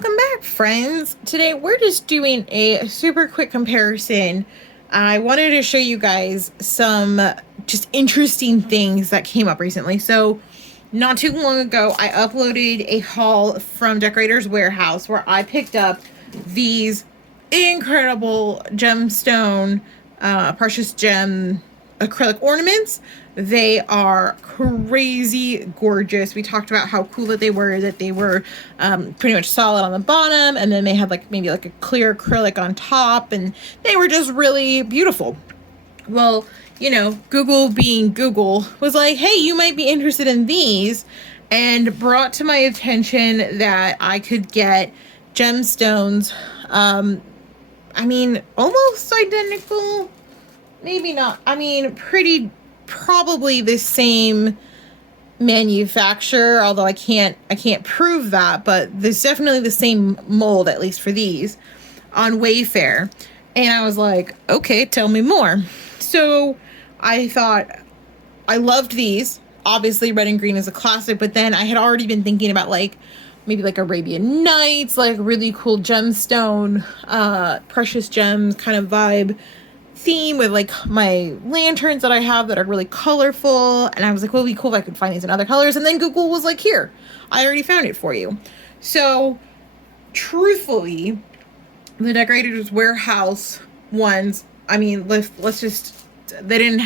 Welcome back, friends. Today we're just doing a super quick comparison. I wanted to show you guys some just interesting things that came up recently. So not too long ago, I uploaded a haul from Decorator's Warehouse where I picked up these incredible gemstone, precious gem acrylic ornaments. They are crazy gorgeous. We talked about how cool that they were pretty much solid on the bottom, and then they had like maybe like a clear acrylic on top, and they were just really beautiful. Well, you know, Google being Google was like, hey, you might be interested in these, and brought to my attention that I could get gemstones. I mean, almost identical, maybe not. I mean, probably the same manufacturer, although I can't prove that, but there's definitely the same mold, at least for these, on Wayfair. And I was like, okay, tell me more. So I thought, I loved these. Obviously, red and green is a classic, but then I had already been thinking about like maybe like Arabian Nights, like really cool gemstone, precious gems kind of vibe theme with like my lanterns that I have that are really colorful. And I was like, well, it'd be cool if I could find these in other colors. And then Google was like, here, I already found it for you. So truthfully, the Decorator's Warehouse ones, I mean, let's just, they didn't,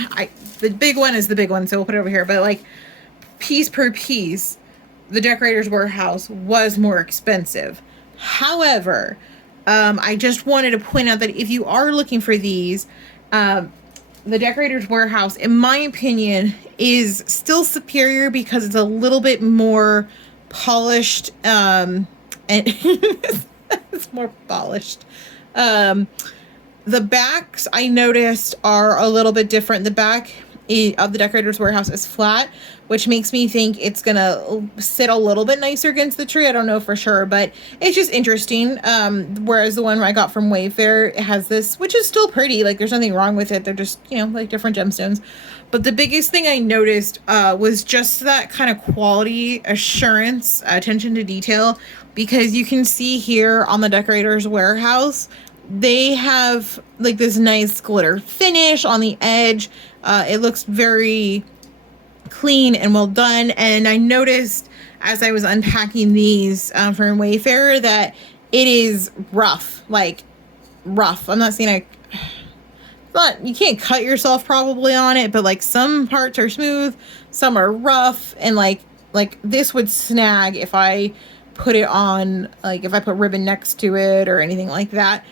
the big one is the big one, so we'll put it over here. But like piece per piece, the Decorator's Warehouse was more expensive. However, I just wanted to point out that if you are looking for these, the Decorator's Warehouse, in my opinion, is still superior because it's a little bit more polished, and it's more polished. The backs I noticed are a little bit different. The back of the Decorator's Warehouse is flat, which makes me think it's gonna sit a little bit nicer against the tree. I don't know for sure, but it's just interesting. Whereas the one I got from Wayfair, it has this, which is still pretty. Like there's nothing wrong with it. They're just, you know, like different gemstones. But the biggest thing I noticed was just that kind of quality assurance, attention to detail, because you can see here on the Decorator's Warehouse, they have like this nice glitter finish on the edge. It looks very clean and well done. And I noticed as I was unpacking these from Wayfair that it is rough, like rough. I'm not saying you can't cut yourself probably on it, but like some parts are smooth, some are rough, and like this would snag if I put it on, like if I put ribbon next to it or anything like that.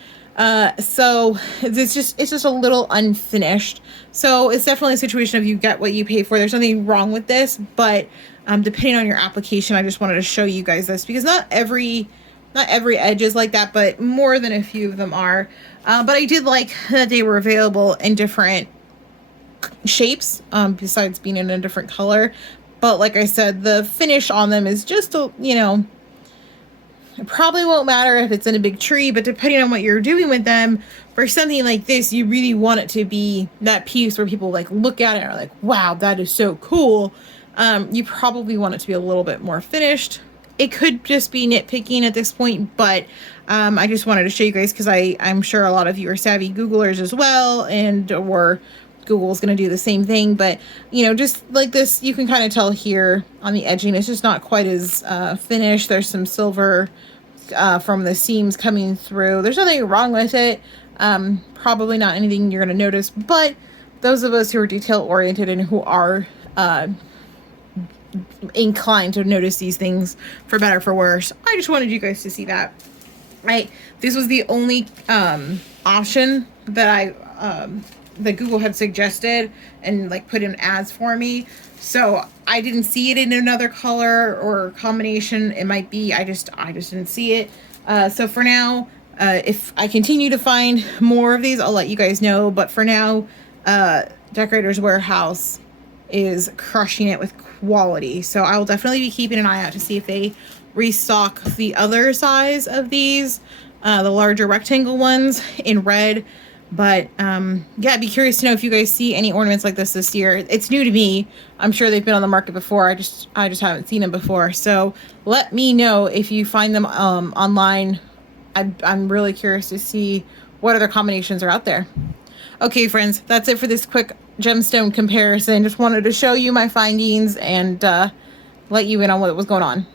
So it's just a little unfinished. So it's definitely a situation of you get what you pay for. There's nothing wrong with this, but depending on your application, I just wanted to show you guys this because not every edge is like that, but more than a few of them are. But I did like that they were available in different shapes, besides being in a different color. But like I said, the finish on them is just a, you know, it probably won't matter if it's in a big tree, but depending on what you're doing with them, for something like this, you really want it to be that piece where people like look at it and are like, wow, that is so cool. You probably want it to be a little bit more finished. It could just be nitpicking at this point, but I just wanted to show you guys because I'm sure a lot of you are savvy Googlers as well, or Google's going to do the same thing. But, you know, just like this, you can kind of tell here on the edging, it's just not quite as finished. There's some silver from the seams coming through. There's nothing wrong with it. Probably not anything you're going to notice. But those of us who are detail-oriented and who are inclined to notice these things for better or for worse, I just wanted you guys to see that. This was the only option that that Google had suggested and like put in ads for me. So I didn't see it in another color or combination. It might be, I just didn't see it. So for now, if I continue to find more of these, I'll let you guys know. But for now, Decorator's Warehouse is crushing it with quality. So I will definitely be keeping an eye out to see if they restock the other size of these, the larger rectangle ones in red. But yeah, I'd be curious to know if you guys see any ornaments like this year. It's new to me. I'm sure they've been on the market before. I just haven't seen them before. So let me know if you find them online. I'm really curious to see what other combinations are out there. Okay, friends, that's it for this quick gemstone comparison. Just wanted to show you my findings and let you in on what was going on.